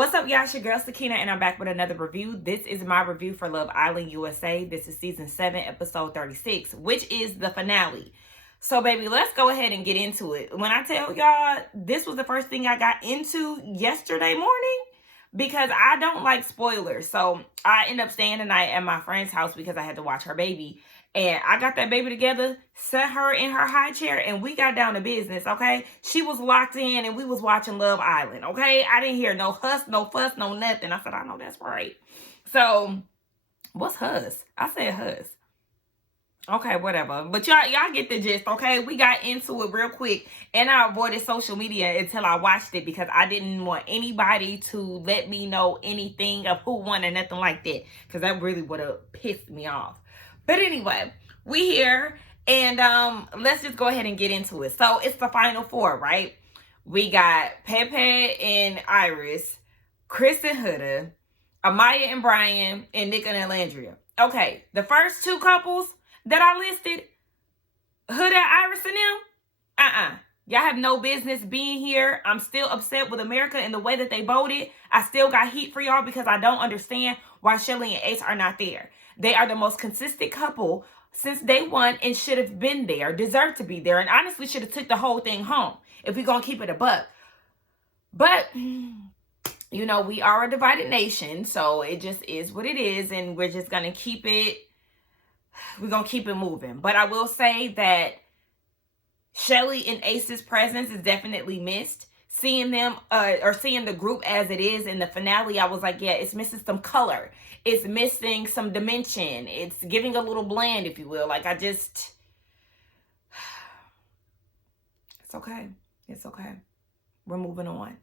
What's up, y'all? It's your girl, Sakina, and I'm back with another review. This is my review for Love Island USA. This is season 7, episode 36, which is the finale. So, baby, let's go ahead and get into it. When I tell y'all, this was the first thing I got into yesterday morning because I don't like spoilers. So, I ended up staying the night at my friend's house because I had to watch her baby. And I got that baby together, set her in her high chair, and we got down to business, okay? She was locked in, and we was watching Love Island, okay? I didn't hear no huss, no fuss, no nothing. I said, I know that's right. So, what's huss? I said huss. Okay, whatever. But y'all get the gist, okay? We got into it real quick, and I avoided social media until I watched it because I didn't want anybody to let me know anything of who won or nothing like that because that really would have pissed me off. But anyway, we here, and let's just go ahead and get into it. So it's the final 4, right? We got Pepe and Iris, Chris and Huda, Amaya and Brian, and Nick and Alandria. Okay, the first 2 couples that I listed, Huda, Iris, and them, y'all have no business being here. I'm still upset with America and the way that they voted. I still got heat for y'all because I don't understand why Shelly and Ace are not there. They are the most consistent couple since day one and should have been there, deserved to be there, and honestly should have took the whole thing home if we're going to keep it a buck. But, you know, we are a divided nation, so it just is what it is, and we're just going to keep it, we're going to keep it moving. But I will say that Shelly and Ace's presence is definitely missed. Seeing them, or seeing the group as it is in the finale, I was like, yeah, it's missing some color. It's missing some dimension. It's giving a little bland, if you will. Like, it's okay. It's okay. We're moving on.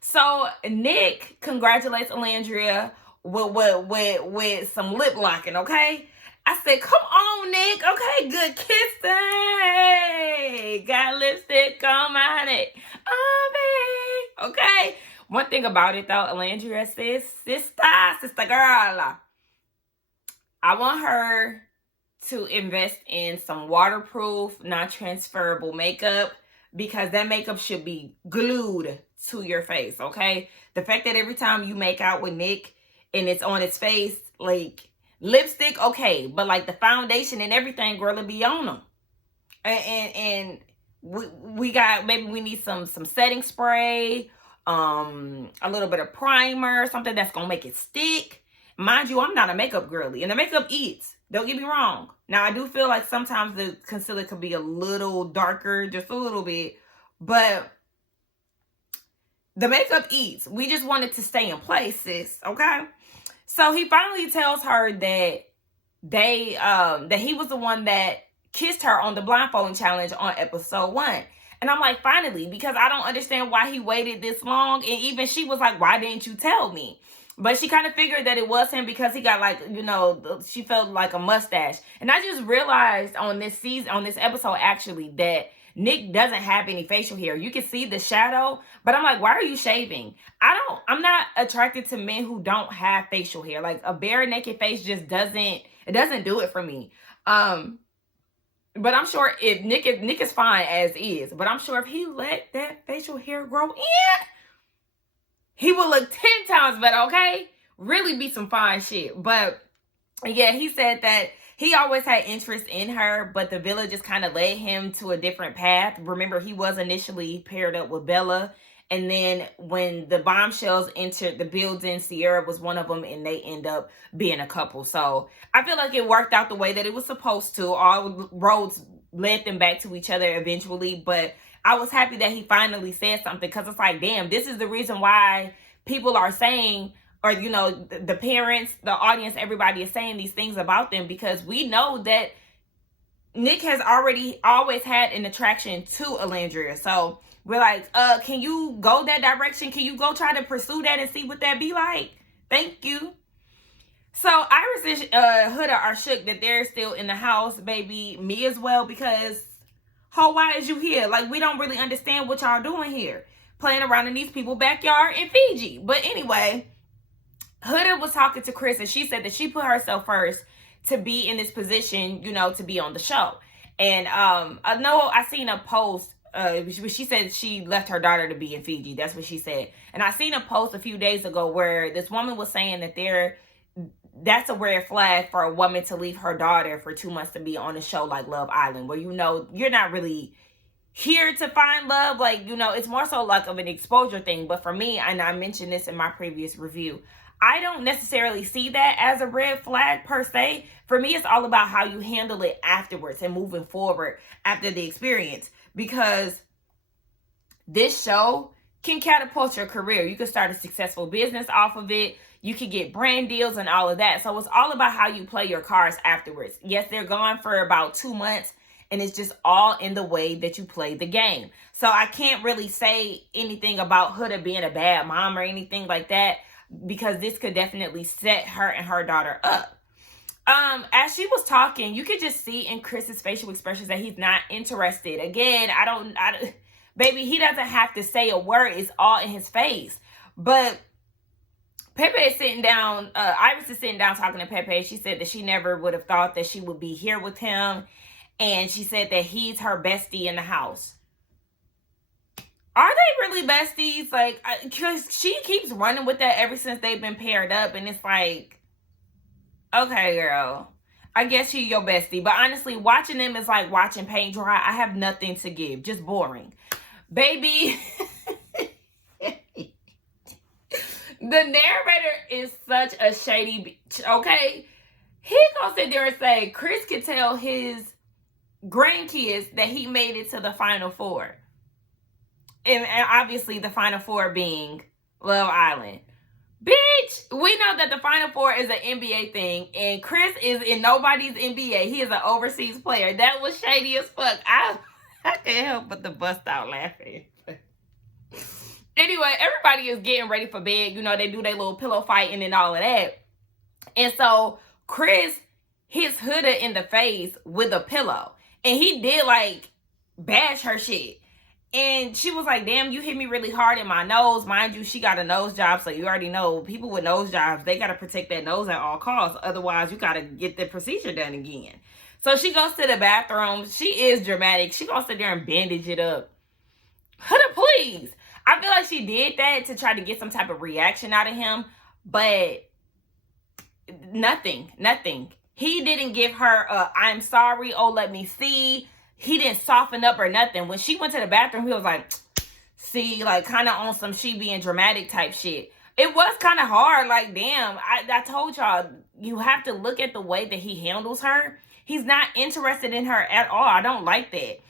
So, Nick congratulates Alandria with some lip locking, okay? I said, come on, Nick. Okay, good kissing. Hey, got lipstick on my neck. Oh, man. Okay. One thing about it, though, Alandria says, sister girl, I want her to invest in some waterproof, non-transferable makeup because that makeup should be glued to your face, okay? The fact that every time you make out with Nick and it's on his face, like, lipstick, okay, but like the foundation and everything, girl, it'll be on them. And we got, maybe we need some setting spray, a little bit of primer, something that's gonna make it stick. Mind you, I'm not a makeup girly, and the makeup eats. Don't get me wrong. Now, I do feel like sometimes the concealer could be a little darker, just a little bit, but the makeup eats. We just want it to stay in place, sis, okay? So he finally tells her that that he was the one that kissed her on the blindfolding challenge on episode 1. And I'm like, finally, because I don't understand why he waited this long. And even she was like, why didn't you tell me? But she kind of figured that it was him because he got, like, you know, she felt like a mustache. And I just realized on this episode, actually, that Nick doesn't have any facial hair. You can see the shadow, but I'm like, why are you shaving? I'm not attracted to men who don't have facial hair. Like, a bare naked face just doesn't do it for me. But I'm sure if Nick is fine as is, but I'm sure if he let that facial hair grow in, he would look 10 times better, okay? Really be some fine shit. But yeah, he said that he always had interest in her, but the villa just kind of led him to a different path. Remember, he was initially paired up with Bella. And then when the bombshells entered the building, Sierra was one of them, and they end up being a couple. So I feel like it worked out the way that it was supposed to. All roads led them back to each other eventually. But I was happy that he finally said something because it's like, damn, this is the reason why people are saying, or, you know, the parents, the audience, everybody is saying these things about them because we know that Nick has always had an attraction to Alandria. So we're like, can you go that direction? Can you go try to pursue that and see what that be like? Thank you. So Iris and Huda are shook that they're still in the house, baby. Me as well, because why is you here? Like, we don't really understand what y'all doing here. Playing around in these people's backyard in Fiji. But anyway, Huda was talking to Chris, and she said that she put herself first to be in this position, you know, to be on the show. And I know I seen a post she said she left her daughter to be in Fiji. That's what she said. And I seen a post a few days ago where this woman was saying that that's a red flag for a woman to leave her daughter for 2 months to be on a show like Love Island, where you're not really here to find love. Like, it's more so like of an exposure thing. But for me, and I mentioned this in my previous review, I don't necessarily see that as a red flag per se. For me, it's all about how you handle it afterwards and moving forward after the experience. Because this show can catapult your career. You can start a successful business off of it. You can get brand deals and all of that. So it's all about how you play your cards afterwards. Yes, they're gone for about 2 months, and it's just all in the way that you play the game. So I can't really say anything about Huda being a bad mom or anything like that, because this could definitely set her and her daughter up. As she was talking, you could just see in Chris's facial expressions that he's not interested. Again, baby, he doesn't have to say a word. It's all in his face. But Pepe is sitting down, Iris is sitting down talking to Pepe. She said that she never would have thought that she would be here with him. And she said that he's her bestie in the house. Are they really besties? Like, because she keeps running with that ever since they've been paired up. And it's like, okay, girl, I guess she's your bestie. But honestly, watching them is like watching paint dry. I have nothing to give. Just boring. Baby, the narrator is such a shady bitch, okay? He gonna sit there and say Chris could tell his grandkids that he made it to the Final Four. And obviously the Final Four being Love Island. Bitch, we know that the Final Four is an NBA thing, and Chris is in nobody's NBA. He is an overseas player. That was shady as fuck. I can't help but to bust out laughing. Anyway, everybody is getting ready for bed. They do their little pillow fighting and all of that. And so Chris hits Huda in the face with a pillow. And he did like bash her shit. And she was like, damn, you hit me really hard in my nose. Mind you, she got a nose job, so you already know people with nose jobs, they got to protect that nose at all costs. Otherwise, you got to get the procedure done again. So she goes to the bathroom. She is dramatic. She goes to there and bandage it up. Huda, please. I feel like she did that to try to get some type of reaction out of him. But nothing. He didn't give her a, I'm sorry, oh, let me see. He didn't soften up or nothing. When she went to the bathroom, he was like, see, like kind of on some she being dramatic type shit. It was kind of hard. Like, damn, I told y'all, you have to look at the way that he handles her. He's not interested in her at all. I don't like that.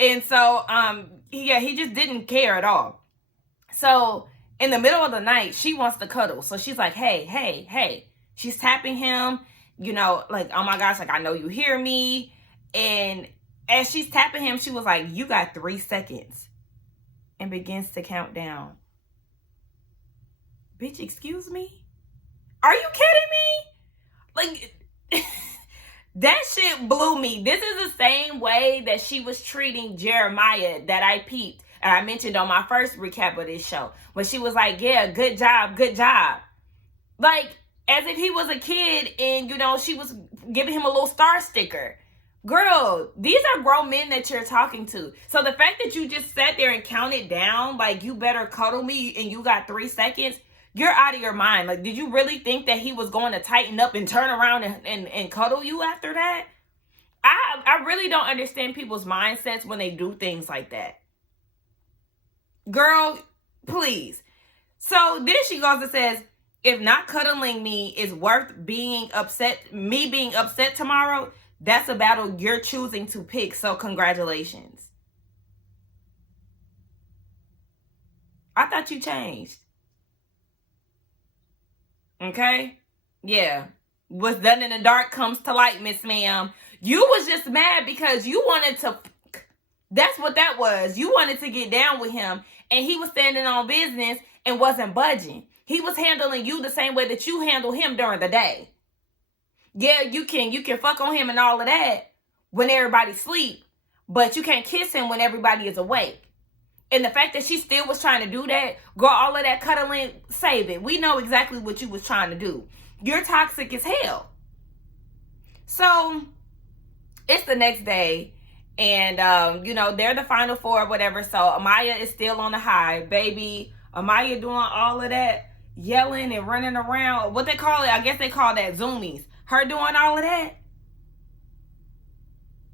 And so, he just didn't care at all. So in the middle of the night, she wants to cuddle. So she's like, hey. She's tapping him, like, oh my gosh, like, I know you hear me. And as she's tapping him, she was like, you got 3 seconds. And begins to count down. Bitch, excuse me? Are you kidding me? Like, that shit blew me. This is the same way that she was treating Jeremiah that I peeped. And I mentioned on my first recap of this show. When she was like, yeah, good job. Like, as if he was a kid and, she was giving him a little star sticker. Girl, these are grown men that you're talking to. So the fact that you just sat there and counted down, like, you better cuddle me and you got 3 seconds, you're out of your mind. Like, did you really think that he was going to tighten up and turn around and cuddle you after that? I really don't understand people's mindsets when they do things like that. Girl, please. So then she goes and says, if not cuddling me is worth me being upset tomorrow, that's a battle you're choosing to pick. So congratulations. I thought you changed. Okay? Yeah. What's done in the dark comes to light, Miss Ma'am. You was just mad because you wanted to... That's what that was. You wanted to get down with him, and he was standing on business and wasn't budging. He was handling you the same way that you handle him during the day. Yeah, you can fuck on him and all of that when everybody's asleep, but you can't kiss him when everybody is awake. And the fact that she still was trying to do that, girl, all of that cuddling, save it. We know exactly what you was trying to do. You're toxic as hell. So it's the next day, And, you know, they're the final four or whatever. So Amaya is still on the high. Baby, Amaya doing all of that, yelling and running around. What they call it, I guess they call that zoomies. Her doing all of that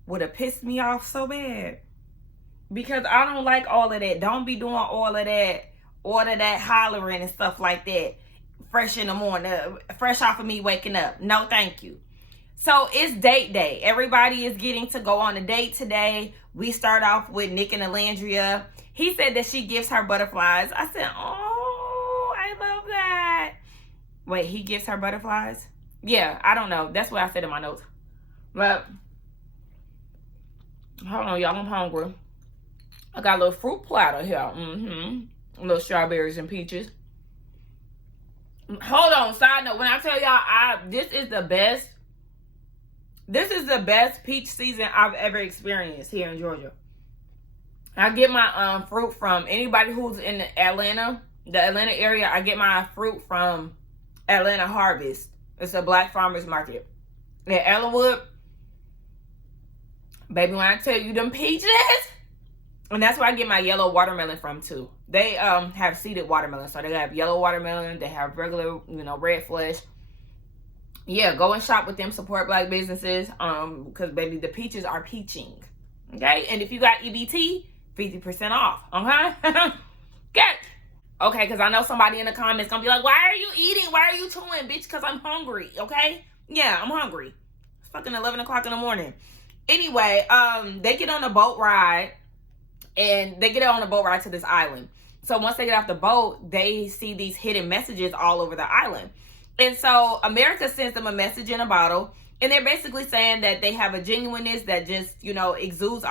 would have pissed me off so bad. Because I don't like all of that. Don't be doing all of that hollering and stuff like that. Fresh in the morning, fresh off of me waking up. No, thank you. So it's date day. Everybody is getting to go on a date today. We start off with Nick and Alandria. He said that she gives her butterflies. I said, oh, I love that. Wait, he gives her butterflies? Yeah, I don't know. That's what I said in my notes. But, hold on, y'all. I'm hungry. I got a little fruit platter here. Little strawberries and peaches. Hold on, side note. When I tell y'all, this is the best peach season I've ever experienced here in Georgia. I get my fruit from anybody who's in the Atlanta area. I get my fruit from Atlanta Harvest. It's a black farmers market. In Ellenwood, baby, when I tell you them peaches, and that's where I get my yellow watermelon from too. They have seeded watermelon. So they have yellow watermelon. They have regular, you know, red flesh. Yeah, go and shop with them. Support black businesses. Because, baby, the peaches are peaching. Okay? And if you got EBT, 50% off. Okay? Get. Okay, because I know somebody in the comments going to be like, why are you eating? Why are you chewing, bitch? Because I'm hungry. Okay? Yeah, I'm hungry. It's fucking 11 o'clock in the morning. Anyway, they get on a boat ride. And they get on a boat ride to this island. So once they get off the boat, they see these hidden messages all over the island. And so America sends them a message in a bottle. And they're basically saying that they have a genuineness that just, you know, exudes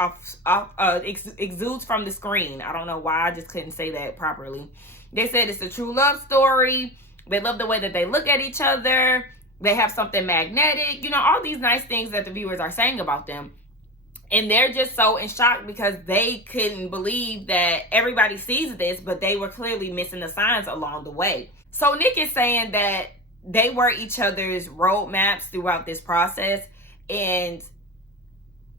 exudes from the screen. I don't know why I just couldn't say that properly. They said it's a true love story. They love the way that they look at each other. They have something magnetic. You know, all these nice things that the viewers are saying about them. And they're just so in shock because they couldn't believe that everybody sees this, but they were clearly missing the signs along the way. So Nick is saying that they were each other's roadmaps throughout this process. And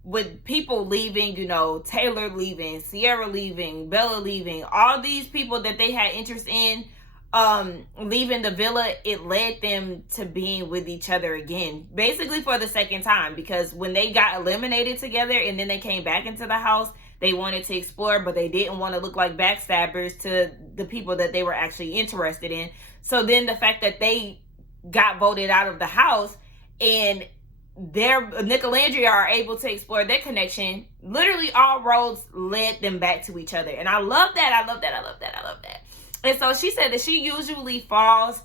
with people leaving, you know, Taylor leaving, Sierra leaving, Bella leaving, all these people that they had interest in leaving the villa, it led them to being with each other again, basically for the second time, because when they got eliminated together and then they came back into the house, they wanted to explore, but they didn't want to look like backstabbers to the people that they were actually interested in. So then the fact that they got voted out of the house and Nick and Alandria are able to explore their connection, literally all roads led them back to each other. And I love that. I love that. I love that. I love that. And so she said that she usually falls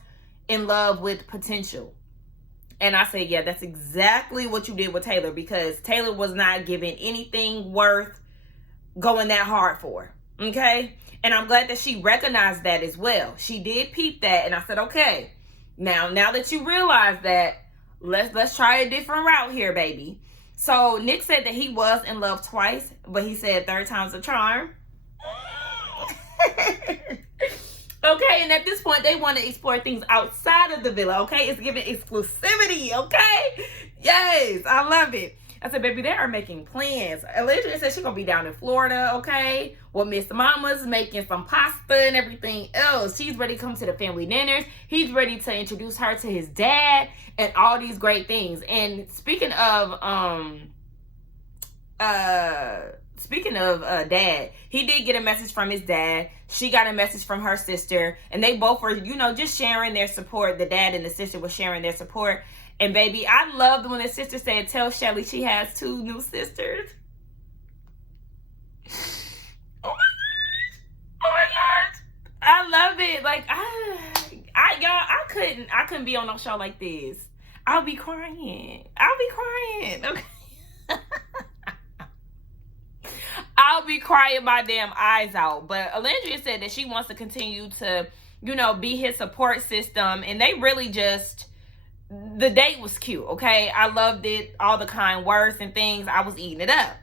in love with potential. And I said, yeah, that's exactly what you did with Taylor, because Taylor was not given anything worth going that hard for. Okay? And I'm glad that she recognized that as well. She did peep that. And I said, okay, now that you realize that, let's try a different route here, baby. So Nick said that he was in love twice, but he said third time's a charm. Okay, and at this point, they want to explore things outside of the villa, okay? It's giving exclusivity, okay? Yes, I love it. I said, baby, they are making plans. Alandria said she's going to be down in Florida, okay? Well, Miss Mama's making some pasta and everything else. She's ready to come to the family dinners. He's ready to introduce her to his dad and all these great things. And speaking of dad, he did get a message from his dad. She got a message from her sister. And they both were, you know, just sharing their support. The dad and the sister were sharing their support. And baby, I loved when the sister said, tell Shelly she has 2 new sisters. Oh my gosh. Oh my gosh. I love it. Like, y'all, I couldn't be on no show like this. I'll be crying. Okay. I'll be crying my damn eyes out. But Alandria said that she wants to continue to, you know, be his support system. And they really just, the date was cute, okay? I loved it. All the kind words and things. I was eating it up.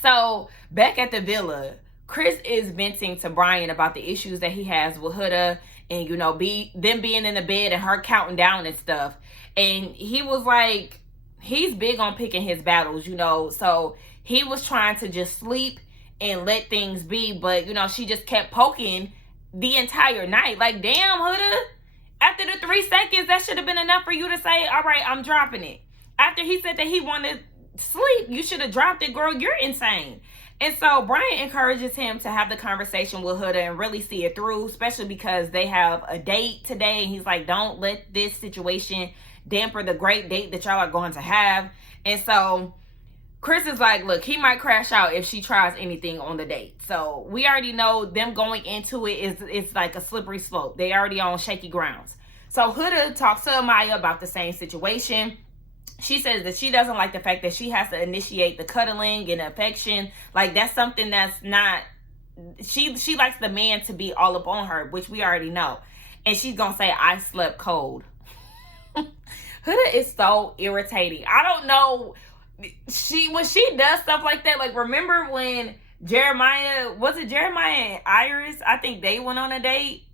So, back at the villa, Chris is venting to Brian about the issues that he has with Huda and, you know, them being in the bed and her counting down and stuff. And he was like, he's big on picking his battles, you know. So, he was trying to just sleep and let things be, but she just kept poking the entire night. Like, damn, Huda, after the 3 seconds, that should have been enough for you to say, all right, I'm dropping it. After he said that he wanted sleep, you should have dropped it, girl. You're insane. And so Brian encourages him to have the conversation with Huda and really see it through, especially because they have a date today. And he's like, don't let this situation damper the great date that y'all are going to have. And so Chris is like, look, he might crash out if she tries anything on the date. So we already know them going into it it's like a slippery slope. They already on shaky grounds. So Huda talks to Amaya about the same situation. She says that she doesn't like the fact that she has to initiate the cuddling and affection. Like, that's something that's not... She likes the man to be all up on her, which we already know. And she's going to say, I slept cold. Huda is so irritating. I don't know... When she does stuff like that, like, remember when Jeremiah and Iris, I think they went on a date.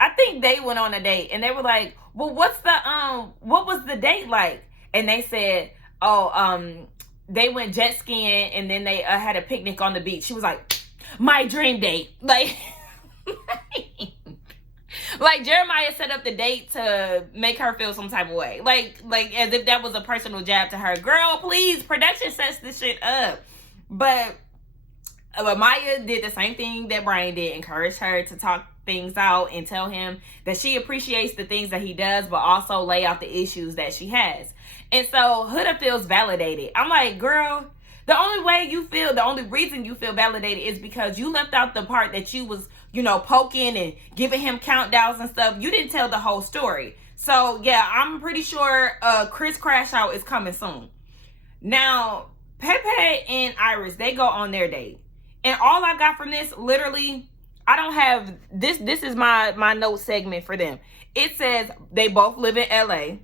And they were like, well, what was the date like? And they said, they went jet skiing and then they had a picnic on the beach. She was like, my dream date. Like, like Jeremiah set up the date to make her feel some type of way. Like as if that was a personal jab to her. Girl, please, production sets this shit up. But Amaya did the same thing that Brian did, encouraged her to talk things out and tell him that she appreciates the things that he does, but also lay out the issues that she has. And so Huda feels validated. I'm like, girl, the only reason you feel validated is because you left out the part that you was, poking and giving him countdowns and stuff. You didn't tell the whole story. So yeah, I'm pretty sure Chris crash out is coming soon. Now, Pepe and Iris, they go on their date. And all I got from this, literally, I don't have this. This is my note segment for them. It says they both live in LA.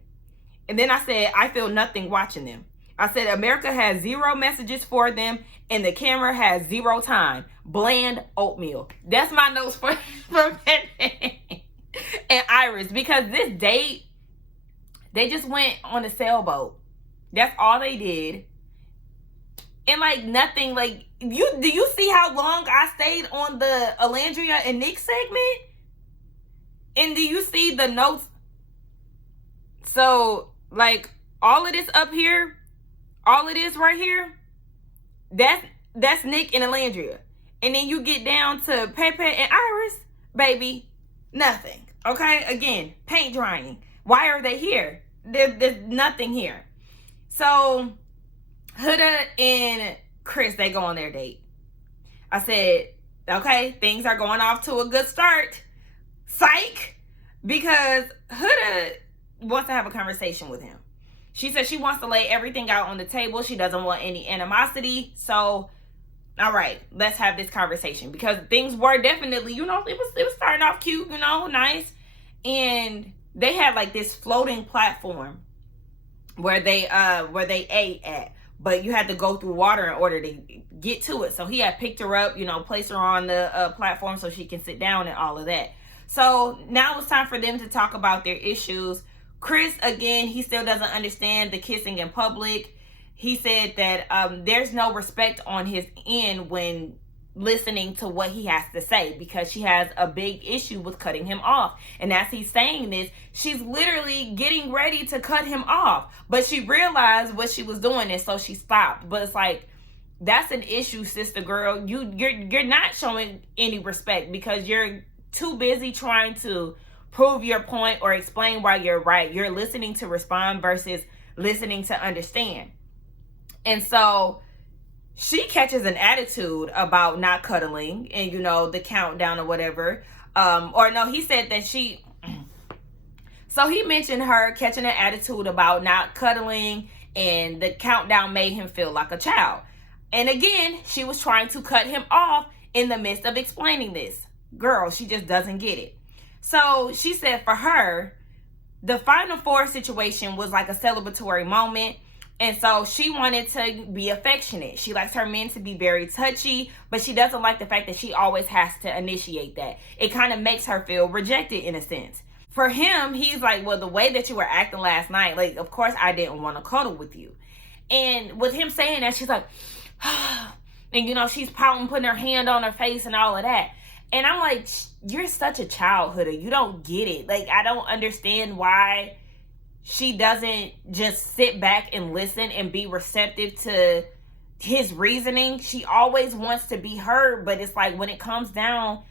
And then I said, I feel nothing watching them. I said, America has 0 messages for them and the camera has 0 time. Bland oatmeal. That's my notes for Pepe and Iris. Because this date, they just went on a sailboat. That's all they did. And like nothing, like, do you see how long I stayed on the Alandria and Nick segment? And do you see the notes? So, like, all of this up here, all of this right here, that's Nick and Alandria. And then you get down to Pepe and Iris, baby, nothing. Okay? Again, paint drying. Why are they here? There's nothing here. So Huda and Chris, they go on their date. I said, okay, things are going off to a good start. Psych. Because Huda wants to have a conversation with him. She said she wants to lay everything out on the table. She doesn't want any animosity. So, all right, let's have this conversation. Because things were definitely, it was starting off cute, nice. And they had like this floating platform where they ate at. But you had to go through water in order to get to it. So he had picked her up, placed her on the platform so she can sit down and all of that. So now it's time for them to talk about their issues. Chris, again, he still doesn't understand the kissing in public. He said that there's no respect on his end when listening to what he has to say, because she has a big issue with cutting him off. And as he's saying this, she's literally getting ready to cut him off, but she realized what she was doing, and so she stopped. But it's like, that's an issue, sister girl. You're not showing any respect because you're too busy trying to prove your point or explain why you're right. You're listening to respond versus listening to understand. And so she catches an attitude about not cuddling and, the countdown or whatever. Or no, he said that so he mentioned her catching an attitude about not cuddling, and the countdown made him feel like a child. And again, she was trying to cut him off in the midst of explaining this. Girl, she just doesn't get it. So she said for her, the Final Four situation was like a celebratory moment. And so she wanted to be affectionate. She likes her men to be very touchy, but she doesn't like the fact that she always has to initiate that. It kind of makes her feel rejected in a sense. For him, he's like, well, the way that you were acting last night, like, of course I didn't want to cuddle with you. And with him saying that, she's like, And, you know, she's pouting, putting her hand on her face and all of that. And I'm like, you're such a child, Huda. You don't get it. Like, I don't understand why she doesn't just sit back and listen and be receptive to his reasoning. She always wants to be heard, but it's like when it comes down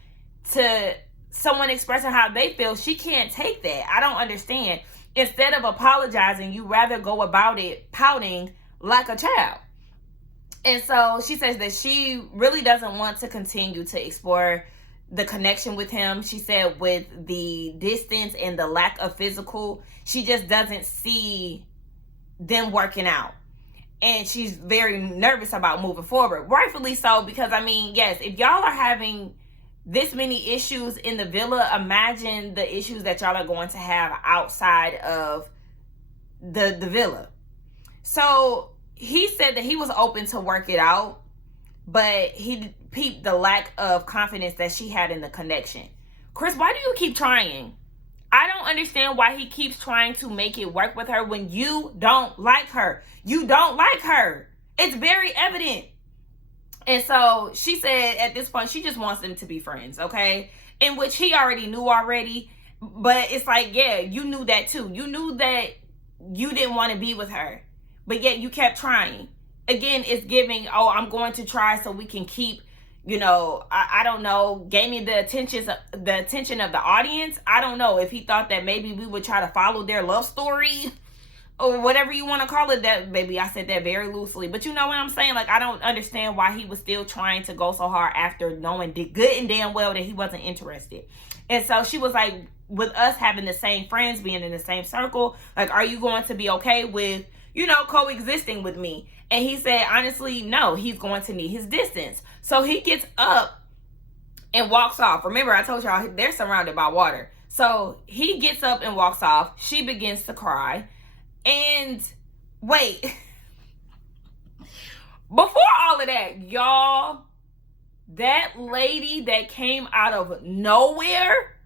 to someone expressing how they feel, she can't take that. I don't understand. Instead of apologizing, you rather go about it pouting like a child. And so she says that she really doesn't want to continue to explore the connection with him. She said with the distance and the lack of physical, she just doesn't see them working out. And she's very nervous about moving forward. Rightfully so, because I mean, yes, if y'all are having this many issues in the villa, imagine the issues that y'all are going to have outside of the villa. So he said that he was open to work it out, but he peeped the lack of confidence that she had in the connection. Chris, why do you keep trying? I don't understand why he keeps trying to make it work with her when you don't like her. You don't like her. It's very evident. And so she said at this point, she just wants them to be friends, okay? In which he already knew already. But it's like, yeah, you knew that too. You knew that you didn't want to be with her. But yet you kept trying. Again, it's giving, oh, I'm going to try so we can keep, you know, I don't know, gaining the attention of the audience. I don't know if he thought that maybe we would try to follow their love story or whatever you want to call it. That, baby, I said that very loosely. But you know what I'm saying? Like, I don't understand why he was still trying to go so hard after knowing good and damn well that he wasn't interested. And so she was like, with us having the same friends, being in the same circle, like, are you going to be okay with, you know, coexisting with me? And he said, honestly, no, he's going to need his distance. So he gets up and walks off. Remember, I told y'all they're surrounded by water. So he gets up and walks off. She begins to cry. And wait, before all of that, y'all, that lady that came out of nowhere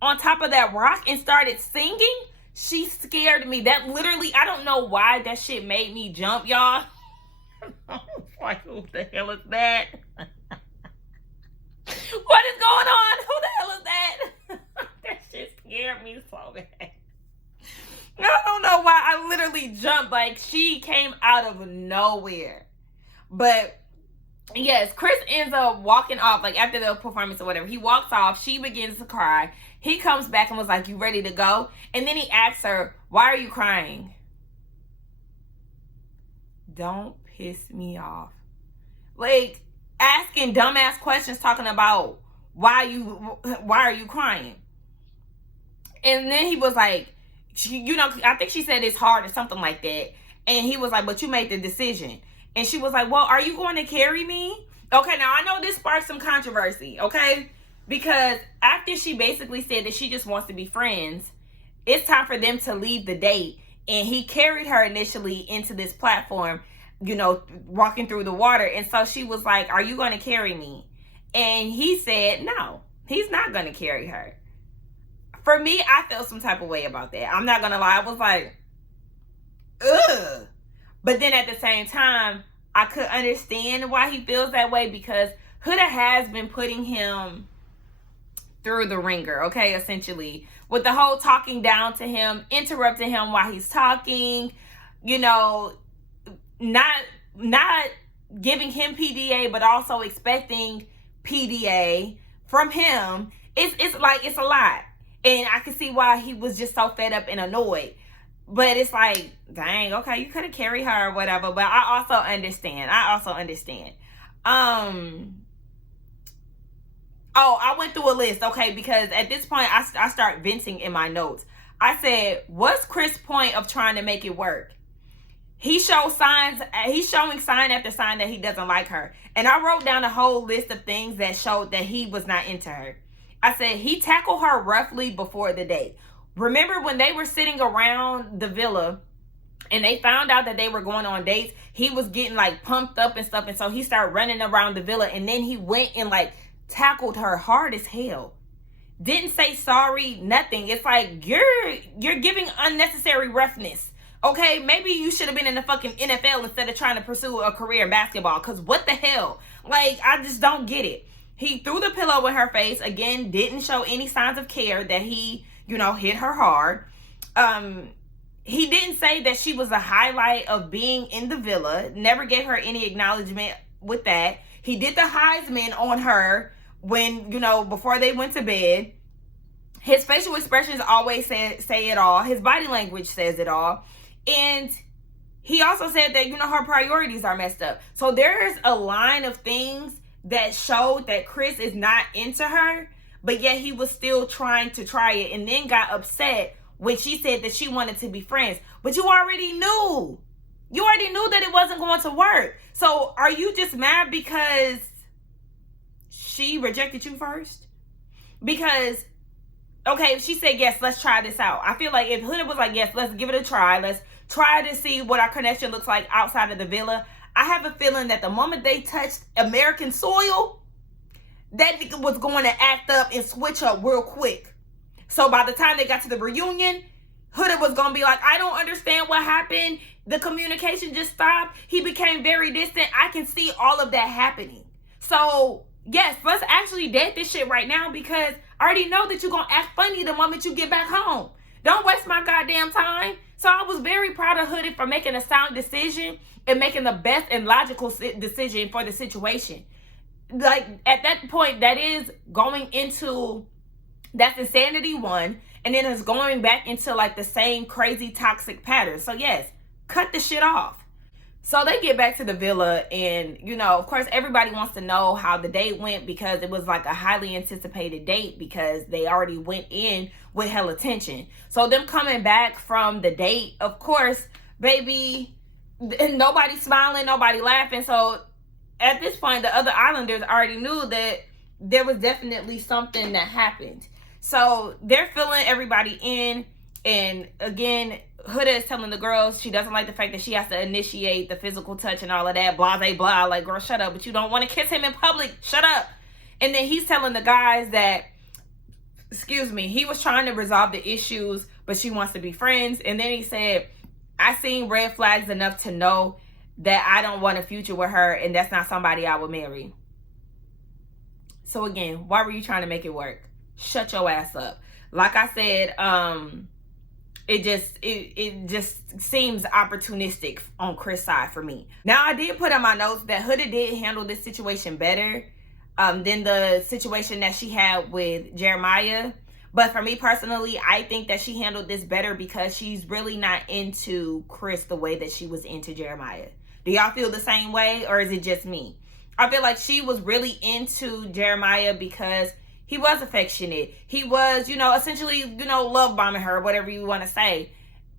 on top of that rock and started singing, she scared me. That literally, I don't know why that shit made me jump, y'all. Like, who the hell is that? What is going on? Who the hell is that? That shit scared me so bad. I don't know why I literally jumped. Like, she came out of nowhere. But yes, Chris ends up walking off, like after the performance or whatever. He walks off. She begins to cry. He comes back and was like, you ready to go? And then he asks her, why are you crying? Don't piss me off. Like, asking dumbass questions talking about why are you crying? And then he was like, you know, I think she said it's hard or something like that. And he was like, but you made the decision. And she was like, well, are you going to carry me? Okay, now I know this sparked some controversy, okay? Because after she basically said that she just wants to be friends, it's time for them to leave the date. And he carried her initially into this platform, you know, walking through the water. And so she was like, are you going to carry me? And he said, no, he's not going to carry her. For me, I felt some type of way about that. I'm not going to lie. I was like, ugh. But then at the same time, I could understand why he feels that way, because Huda has been putting him through the ringer, okay, essentially. With the whole talking down to him, interrupting him while he's talking, you know, not giving him PDA, but also expecting PDA from him. It's like, it's a lot. And I can see why he was just so fed up and annoyed. But it's like, dang, okay, you could have carried her or whatever. But I also understand. Oh, I went through a list, okay, because at this point, I start venting in my notes. I said, what's Chris' point of trying to make it work? He's showing sign after sign that he doesn't like her. And I wrote down a whole list of things that showed that he was not into her. I said, he tackled her roughly before the date. Remember when they were sitting around the villa and they found out that they were going on dates, he was getting like pumped up and stuff. And so he started running around the villa, and then he went and like tackled her hard as hell. Didn't say sorry, nothing. It's like, you're giving unnecessary roughness. Okay, maybe you should have been in the fucking NFL instead of trying to pursue a career in basketball. Because what the hell? Like, I just don't get it. He threw the pillow in her face. Again, didn't show any signs of care that he, hit her hard. He didn't say that she was a highlight of being in the villa. Never gave her any acknowledgement with that. He did the Heisman on her when, before they went to bed. His facial expressions always say it all. His body language says it all. And he also said that, her priorities are messed up. So there's a line of things that showed that Chris is not into her, but yet he was still trying to try it, and then got upset when she said that she wanted to be friends. But you already knew. You already knew that it wasn't going to work. So are you just mad because she rejected you first? Because, okay, if she said, yes, let's try this out. I feel like if Huda was like, yes, let's give it a try. Let's try to see what our connection looks like outside of the villa. I have a feeling that the moment they touched American soil, that nigga was going to act up and switch up real quick. So by the time they got to the reunion, Huda was going to be like, I don't understand what happened. The communication just stopped. He became very distant. I can see all of that happening. So, yes, let's actually date this shit right now, because I already know that you're going to act funny the moment you get back home. Don't waste my goddamn time. So I was very proud of Huda for making a sound decision and making the best and logical decision for the situation. Like, at that point, that is going into, that's insanity one, and then it's going back into like the same crazy toxic pattern. So yes, cut the shit off. So they get back to the villa, and of course everybody wants to know how the date went, because it was like a highly anticipated date, because they already went in with hella tension. So them coming back from the date, of course, baby, and nobody smiling, nobody laughing. So at this point, the other Islanders already knew that there was definitely something that happened. So they're filling everybody in. And again, Huda is telling the girls she doesn't like the fact that she has to initiate the physical touch and all of that, blah, blah, blah. Like, girl, shut up. But you don't want to kiss him in public. Shut up. And then he's telling the guys that, he was trying to resolve the issues, but she wants to be friends. And then he said, I seen red flags enough to know that I don't want a future with her, and that's not somebody I would marry. So again, why were you trying to make it work? Shut your ass up. Like I said, it just seems opportunistic on Chris' side for me. Now, I did put on my notes that Huda did handle this situation better than the situation that she had with Jeremiah. But for me personally, I think that she handled this better because she's really not into Chris the way that she was into Jeremiah. Do y'all feel the same way, or is it just me? I feel like she was really into Jeremiah because he was affectionate. He was, essentially, love bombing her, whatever you want to say.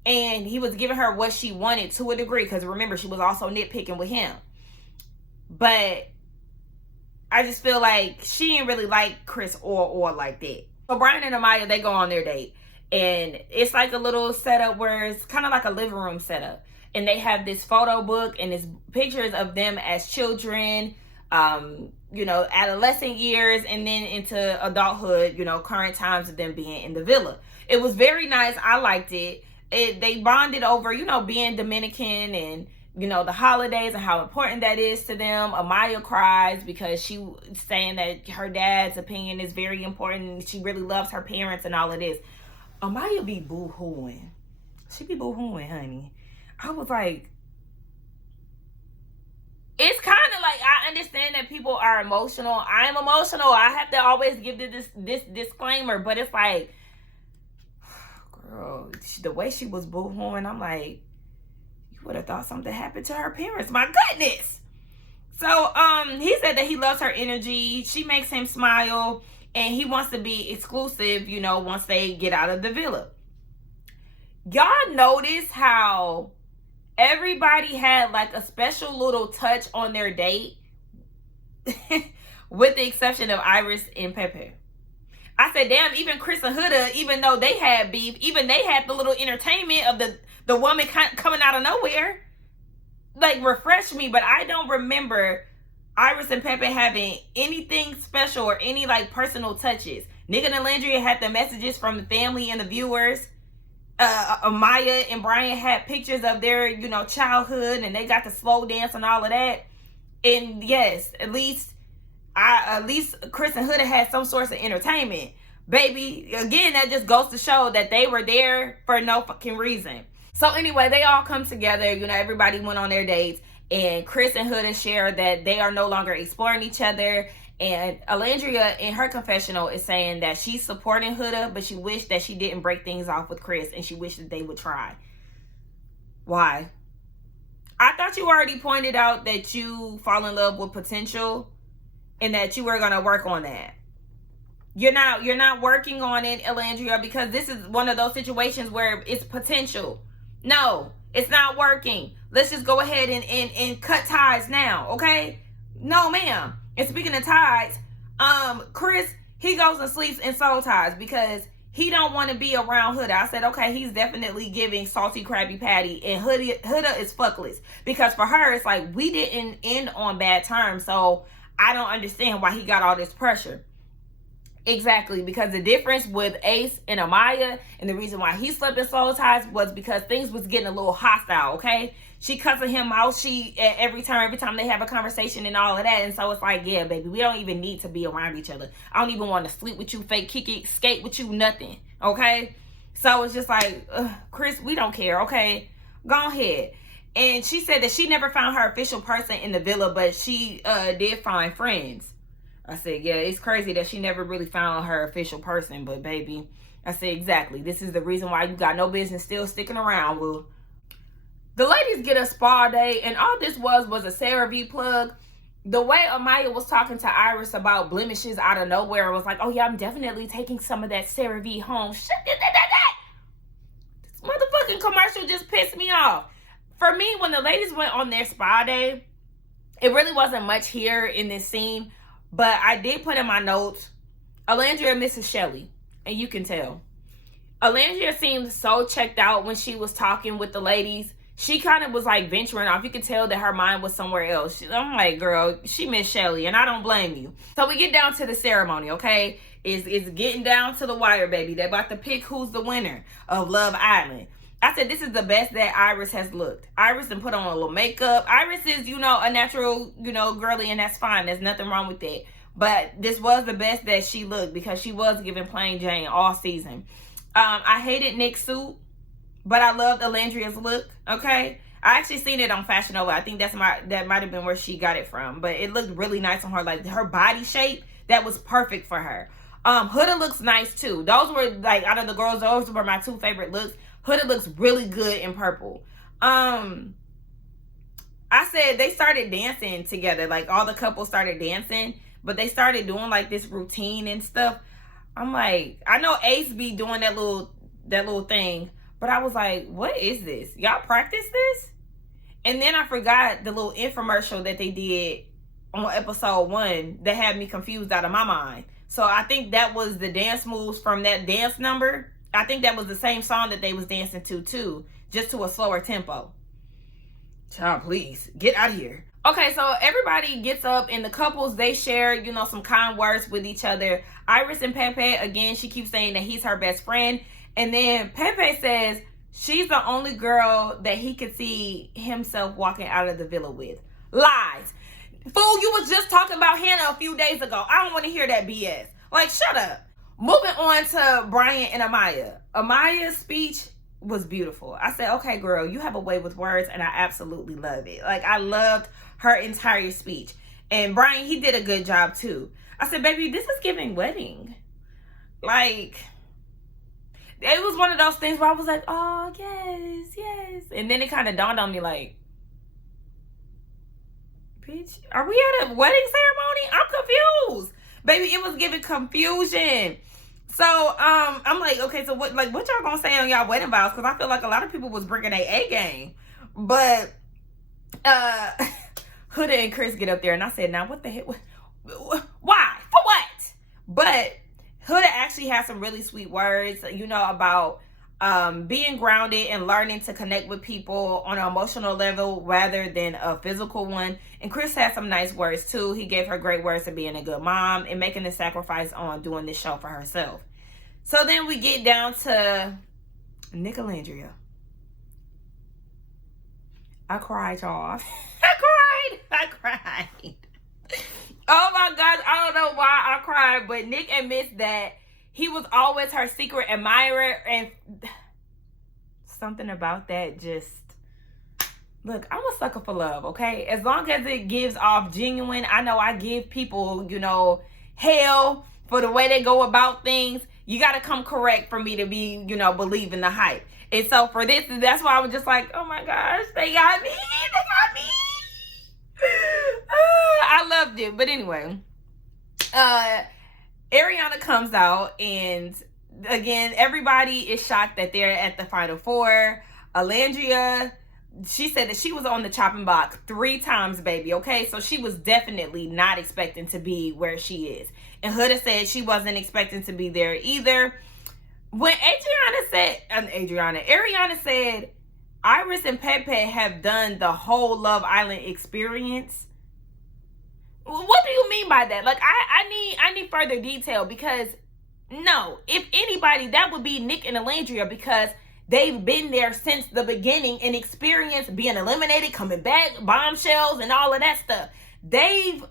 And he was giving her what she wanted to a degree, because remember, she was also nitpicking with him. But I just feel like she didn't really like Chris or like that. So Brian and Amaya, they go on their date. And it's like a little setup where it's kind of like a living room setup. And they have this photo book and it's pictures of them as children, adolescent years, and then into adulthood, current times of them being in the villa. It was very nice. I liked it. They bonded over, being Dominican and, the holidays and how important that is to them. Amaya cries because she saying that her dad's opinion is very important. She really loves her parents and all of this. Amaya be boo-hooing. She be boo-hooing, honey. I was like, it's kind of like, I understand that people are emotional. I'm emotional. I have to always give this disclaimer, but it's like, girl, the way she was boo-hooing, I'm like, you would have thought something happened to her parents. My goodness. So, he said that he loves her energy. She makes him smile, and he wants to be exclusive, once they get out of the villa. Y'all notice how everybody had like a special little touch on their date with the exception of Iris and Pepe. I said, damn, even Chris and Huda, even though they had beef, even they had the little entertainment of the woman coming out of nowhere. Like, refresh me, but I don't remember Iris and Pepe having anything special or any like personal touches. Nick and Alandria had the messages from the family and the viewers. Amaya and Brian had pictures of their, you know, childhood, and they got the slow dance and all of that. And yes, at least Chris and Huda had some source of entertainment. Baby, again, that just goes to show that they were there for no fucking reason. So anyway, they all come together. You know, everybody went on their dates. And Chris and Huda share that they are no longer exploring each other. And Alandria, in her confessional, is saying that she's supporting Huda, but she wished that she didn't break things off with Chris. And she wished that they would try. Why? I thought you already pointed out that you fall in love with potential. And that you were going to work on that. You're not working on it, Alandria, because this is one of those situations where it's potential. No, it's not working. Let's just go ahead and cut ties now, okay? No, ma'am. And speaking of ties, Chris, he goes and sleeps in soul ties because he don't want to be around Huda. I said, okay, he's definitely giving salty Krabby Patty, and Huda is fuckless. Because for her, it's like, we didn't end on bad terms, so I don't understand why he got all this pressure. Exactly, because the difference with Ace and Amaya, and the reason why he slept in soul ties was because things was getting a little hostile, okay? She cussing him out, every time they have a conversation and all of that, and so it's like, yeah, baby, we don't even need to be around each other. I don't even want to sleep with you, fake kick it, skate with you, nothing, okay? So it's just like, Chris, we don't care, okay? Go ahead. And she said that she never found her official person in the villa, but she did find friends. I said, yeah, it's crazy that she never really found her official person, but baby, I said, exactly. This is the reason why you got no business still sticking around, Will. The ladies get a spa day, and all this was a CeraVe plug. The way Amaya was talking to Iris about blemishes out of nowhere was like, oh yeah, I'm definitely taking some of that CeraVe home. This motherfucking commercial just pissed me off. For me, when the ladies went on their spa day, it really wasn't much here in this scene. But I did put in my notes, Alandria misses Shelly. And you can tell. Alandria seemed so checked out when she was talking with the ladies. She kind of was like venturing off. You could tell that her mind was somewhere else. I'm like, girl, she missed Shelly. And I don't blame you. So we get down to the ceremony, okay? It's getting down to the wire, baby. They're about to pick who's the winner of Love Island. I said, this is the best that Iris has looked. Iris done put on a little makeup. Iris is, you know, a natural, you know, girly, and that's fine. There's nothing wrong with that. But this was the best that she looked because she was giving plain Jane all season. I hated Nick's suit, but I loved Alandria's look, okay? I actually seen it on Fashion Nova. I think that might have been where she got it from. But it looked really nice on her. Like, her body shape, that was perfect for her. Huda looks nice, too. Those were, like, out of the girls, those were my two favorite looks. Huda looks really good in purple. I said they started dancing together. Like, all the couples started dancing. But they started doing, like, this routine and stuff. I'm like, I know Ace be doing that little thing. But I was like, what is this? Y'all practice this? And then I forgot the little infomercial that they did on episode 1 that had me confused out of my mind. So I think that was the dance moves from that dance number. I think that was the same song that they was dancing to too, just to a slower tempo. Child, please, get out of here. Okay, so everybody gets up and the couples, they share, you know, some kind words with each other. Iris and Pepe, again, she keeps saying that he's her best friend. And then Pepe says she's the only girl that he could see himself walking out of the villa with. Lies. Fool, you was just talking about Hannah a few days ago. I don't want to hear that BS. Like, shut up. Moving on to Brian and Amaya. Amaya's speech was beautiful. I said, okay, girl, you have a way with words, and I absolutely love it. Like, I loved her entire speech. And Brian, he did a good job, too. I said, baby, this is giving wedding. Like, it was one of those things where I was like, oh, yes, yes. And then it kind of dawned on me, like, bitch, are we at a wedding ceremony? I'm confused. Baby, it was giving confusion. So, I'm like, okay, so what y'all gonna say on y'all wedding vows? Because I feel like a lot of people was bringing their A game. But, Huda and Chris get up there, and I said, now, what the heck? Why? For what? But Huda actually has some really sweet words, you know, about being grounded and learning to connect with people on an emotional level rather than a physical one. And Chris had some nice words too. He gave her great words of being a good mom and making the sacrifice on doing this show for herself. So then we get down to Nick Alandria. I cried, y'all. I cried. Oh my gosh, I don't know why I cried, but Nick admits that he was always her secret admirer, and something about that just... Look, I'm a sucker for love, okay? As long as it gives off genuine. I know I give people, hell for the way they go about things. You got to come correct for me to be, believing the hype. And so for this, that's why I was just like, oh my gosh, they got me. I loved it. But anyway, Ariana comes out, and again, everybody is shocked that they're at the Final Four. Alandria, she said that she was on the chopping block 3 times, baby, okay? So she was definitely not expecting to be where she is. And Huda said she wasn't expecting to be there either. When Ariana said Iris and Pepe have done the whole Love Island experience. What do you mean by that? Like, I need further detail, because no, if anybody, that would be Nick and Alandria, because they've been there since the beginning and experienced being eliminated, coming back, bombshells, and all of that stuff. They've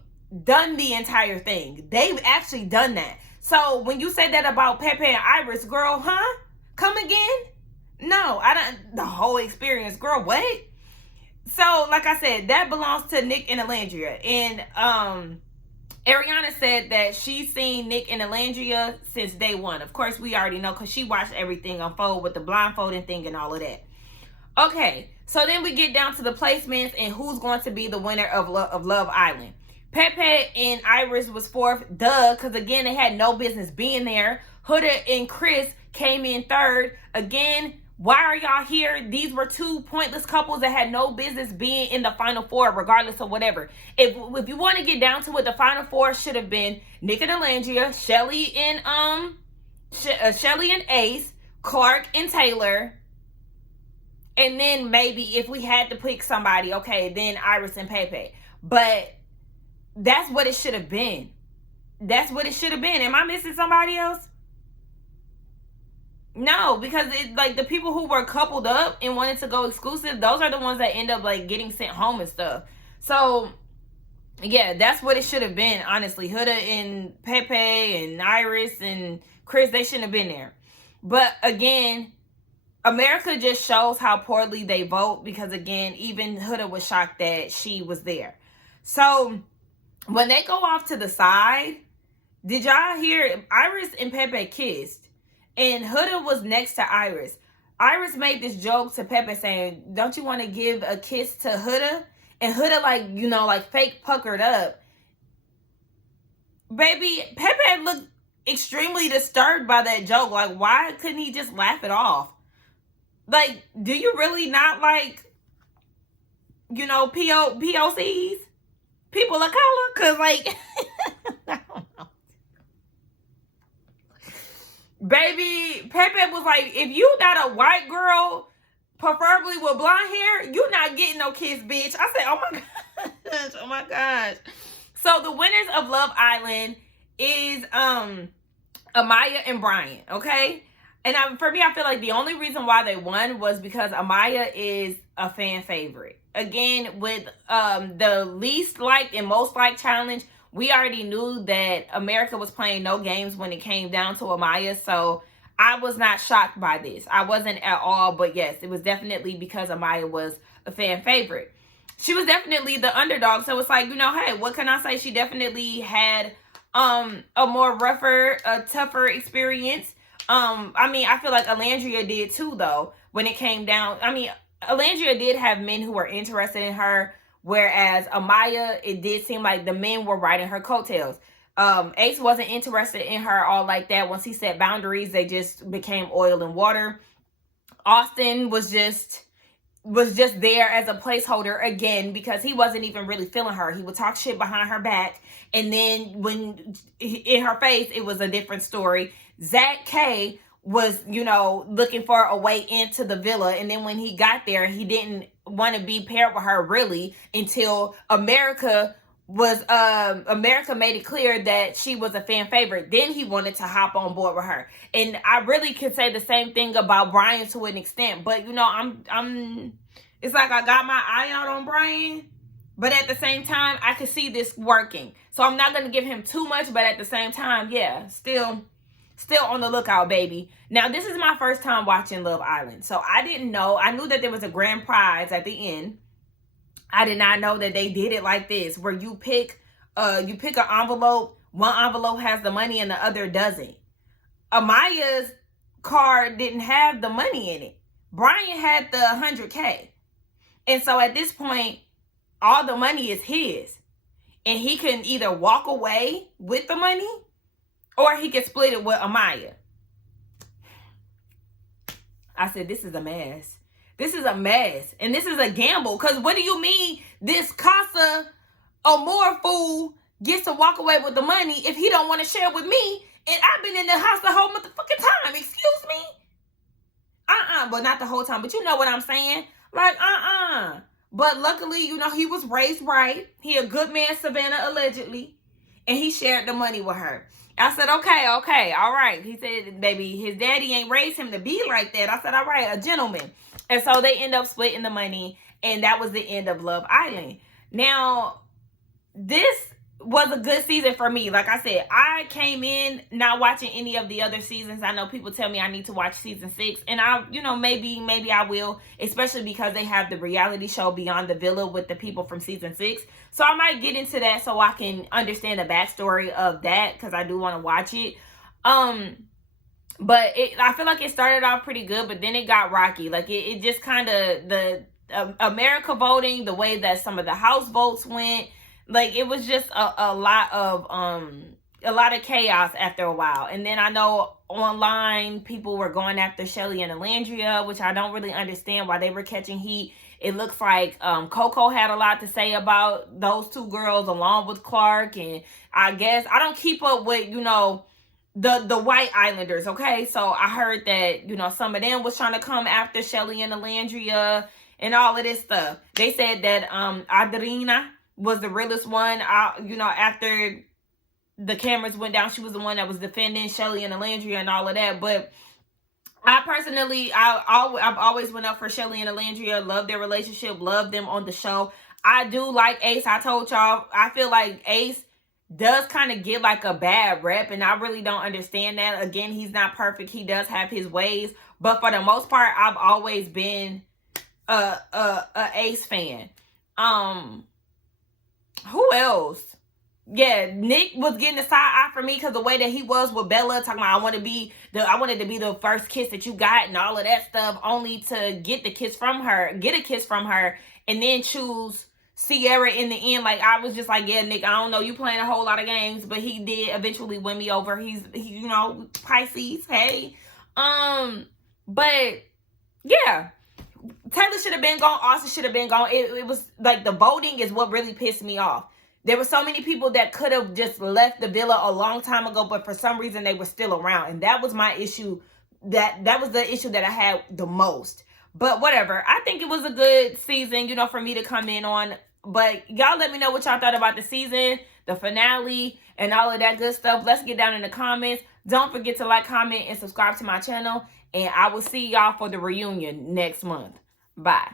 done the entire thing. They've actually done that. So when you say that about Pepe and Iris, girl, huh? Come again? No, I don't. The whole experience, girl. What? So, like I said, that belongs to Nick and Alandria. And Ariana said that she's seen Nick and Alandria since day one. Of course, we already know, because she watched everything unfold with the blindfolding thing and all of that. Okay, so then we get down to the placements and who's going to be the winner of Love Island. Pepe and Iris was 4th, duh, because again, they had no business being there. Huda and Chris came in 3rd. Again, why are y'all here? These were 2 pointless couples that had no business being in the Final Four, regardless of whatever. If you want to get down to it, the Final Four should have been Nick and Alandria, Shelly and Ace, Clark and Taylor, and then maybe if we had to pick somebody, okay, then Iris and Pepe. But that's what it should have been. That's what it should have been. Am I missing somebody else? No, because the people who were coupled up and wanted to go exclusive, those are the ones that end up getting sent home and stuff. So yeah, that's what it should have been, honestly. Huda and Pepe and Iris and Chris, they shouldn't have been there. But again, America just shows how poorly they vote, because again, even Huda was shocked that she was there. So when they go off to the side, did y'all hear Iris and Pepe kissed? And Huda was next to Iris. Iris made this joke to Pepe saying, don't you want to give a kiss to Huda? And Huda fake puckered up. Baby, Pepe looked extremely disturbed by that joke. Like, why couldn't he just laugh it off? Like, do you really not POCs? People of color? Because I don't know. Baby, Pepe was like, if you not a white girl, preferably with blonde hair, you not getting no kiss, bitch. I said, oh my gosh, oh my gosh. So the winners of Love Island is Amaya and Brian, okay? And for me, I feel like the only reason why they won was because Amaya is a fan favorite. Again, with the least liked and most liked challenge, we already knew that America was playing no games when it came down to Amaya, so I was not shocked by this. I wasn't at all, but yes, it was definitely because Amaya was a fan favorite. She was definitely the underdog, so it's like, hey, what can I say? She definitely had a more rougher, tougher experience. I feel like Alandria did too, though, when it came down. Alandria did have men who were interested in her, whereas Amaya, it did seem like the men were riding her coattails. Ace wasn't interested in her all like that. Once he set boundaries, they just became oil and water. Austin was just there as a placeholder again, because he wasn't even really feeling her. He would talk shit behind her back, and then when in her face, it was a different story. Zach K was, looking for a way into the villa, and then when he got there, he didn't want to be paired with her really until America America made it clear that she was a fan favorite. Then he wanted to hop on board with her. And I really could say the same thing about Brian to an extent. But you know, I'm it's like I got my eye out on Brian, but at the same time, I could see this working. So I'm not gonna give him too much, but at the same time, yeah, still on the lookout, baby. Now, this is my first time watching Love Island. So I didn't know. I knew that there was a grand prize at the end. I did not know that they did it like this, where you pick an envelope. One envelope has the money and the other doesn't. Amaya's card didn't have the money in it. Brian had the 100K. And so at this point, all the money is his. And he can either walk away with the money or he can split it with Amaya. I said, this is a mess. This is a mess. And this is a gamble. Because what do you mean this Casa Amor fool gets to walk away with the money if he don't want to share with me? And I've been in the house the whole motherfucking time. Excuse me? Well, not the whole time. But you know what I'm saying? Like, But luckily, you know, he was raised right. He a good man, Savannah, allegedly. And he shared the money with her. I said, okay, all right. He said, baby, his daddy ain't raised him to be like that. I said, all right, a gentleman. And so they end up splitting the money. And that was the end of Love Island. Now, this was a good season for me. Like I said, I came in not watching any of the other seasons. I know people tell me I need to watch season 6. And I, you know, maybe I will. Especially because they have the reality show Beyond the Villa with the people from season 6. So I might get into that so I can understand the backstory of that. Because I do want to watch it. But I feel like it started off pretty good. But then it got rocky. Like it just kind of, the America voting, the way that some of the house votes went. Like, it was just a lot of chaos after a while. And then I know online people were going after Shelly and Alandria, which I don't really understand why they were catching heat. It looks like Coco had a lot to say about those two girls along with Clark. And I guess I don't keep up with, you know, the White Islanders, okay? So I heard that, you know, some of them was trying to come after Shelly and Alandria and all of this stuff. They said that Adrina was the realest one. You know, after the cameras went down, she was the one that was defending Shelly and Alandria and all of that. But I personally, I've always went up for Shelly and Alandria. Love their relationship. Love them on the show. I do like Ace. I told y'all, I feel like Ace does kind of get like a bad rep. And I really don't understand that. Again, he's not perfect. He does have his ways. But for the most part, I've always been a Ace fan. Who else? Yeah, Nick was getting a side eye for me because the way that he was with Bella, talking about I wanted to be the first kiss that you got and all of that stuff, only to get a kiss from her, and then choose Sierra in the end. Like, I was just like, yeah, Nick, I don't know, you playing a whole lot of games, but he did eventually win me over. He you know, Pisces, hey. But yeah. Taylor should have been gone. Austin should have been gone. It was like the voting is what really pissed me off. There were so many people that could have just left the villa a long time ago, but for some reason they were still around. And that was my issue. That was the issue that I had the most. But whatever. I think it was a good season, you know, for me to come in on. But y'all let me know what y'all thought about the season, the finale, and all of that good stuff. Let's get down in the comments. Don't forget to like, comment, and subscribe to my channel. And I will see y'all for the reunion next month. Bye.